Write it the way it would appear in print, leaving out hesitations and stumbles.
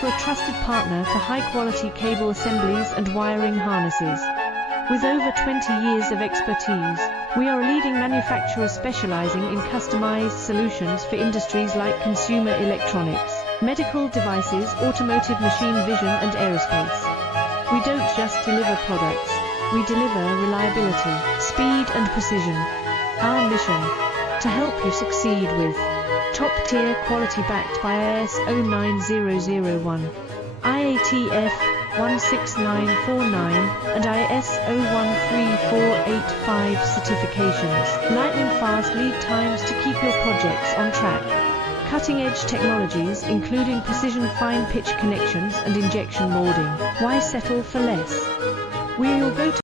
for a trusted partner for high-quality cable assemblies and wiring harnesses. With over 20 years of expertise, we are a leading manufacturer specializing in customized solutions for industries like consumer electronics, medical devices, automotive, machine vision, and aerospace. We don't just deliver products, we deliver reliability, speed, and precision. Our mission: to help you succeed with top-tier quality backed by ISO 9001, IATF 16949, and ISO 13485 certifications. Lightning-fast lead times to keep your projects on track. Cutting-edge technologies including precision fine-pitch connections and injection molding. Why settle for less? We're your go-to